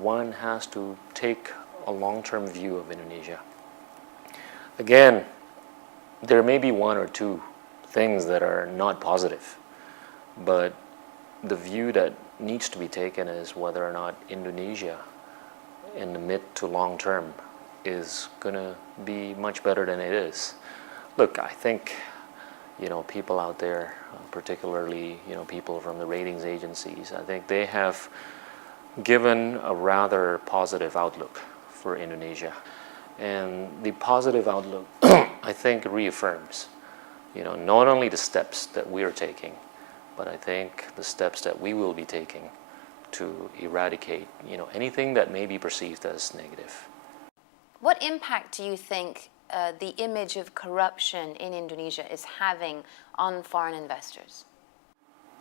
one has to take a long-term view of Indonesia. Again, there may be one or two things that are not positive, but the view that needs to be taken is whether or not Indonesia in the mid to long term is going to be much better than it is. Look, I think, people out there, particularly, people from the ratings agencies, I think they have given a rather positive outlook for Indonesia. And the positive outlook, I think, reaffirms, not only the steps that we are taking, but I think the steps that we will be taking to eradicate, anything that may be perceived as negative. What impact do you think the image of corruption in Indonesia is having on foreign investors?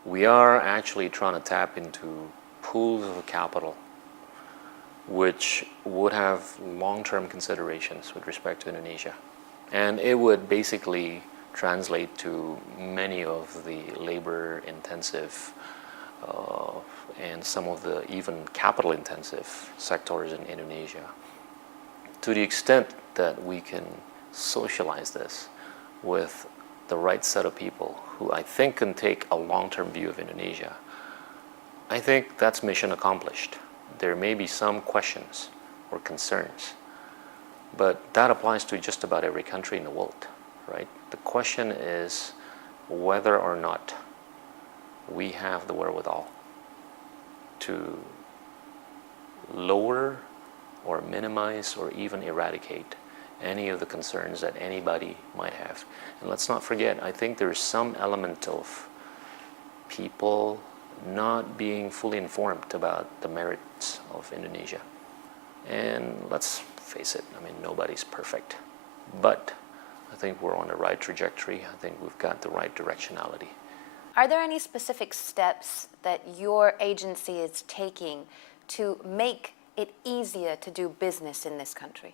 We are actually trying to tap into pools of capital which would have long-term considerations with respect to Indonesia. And it would basically translate to many of the labor-intensive and some of the even capital-intensive sectors in Indonesia. To the extent that we can socialize this with the right set of people who I think can take a long-term view of Indonesia, I think that's mission accomplished. There may be some questions or concerns, but that applies to just about every country in the world, right? The question is whether or not we have the wherewithal to lower or minimize or even eradicate any of the concerns that anybody might have. And let's not forget, I think there's some element of people not being fully informed about the merits of Indonesia. And let's face it, nobody's perfect. But I think we're on the right trajectory. I think we've got the right directionality. Are there any specific steps that your agency is taking to make it easier to do business in this country?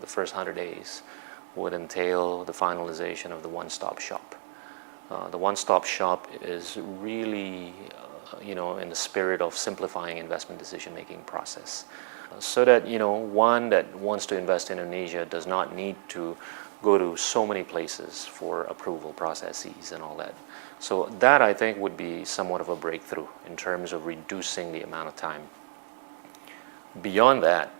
The first 100 days would entail the finalization of the one-stop shop. The one-stop shop is really, in the spirit of simplifying investment decision-making process, so that one that wants to invest in Indonesia does not need to go to so many places for approval processes and all that. So that, I think, would be somewhat of a breakthrough in terms of reducing the amount of time. Beyond that,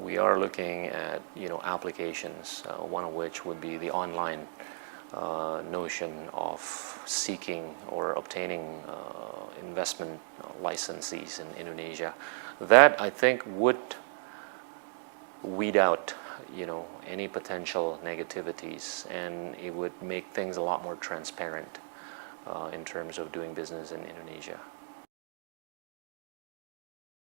we are looking at applications, one of which would be the online notion of seeking or obtaining investment licenses in Indonesia. That, I think, would weed out any potential negativities, and it would make things a lot more transparent in terms of doing business in Indonesia.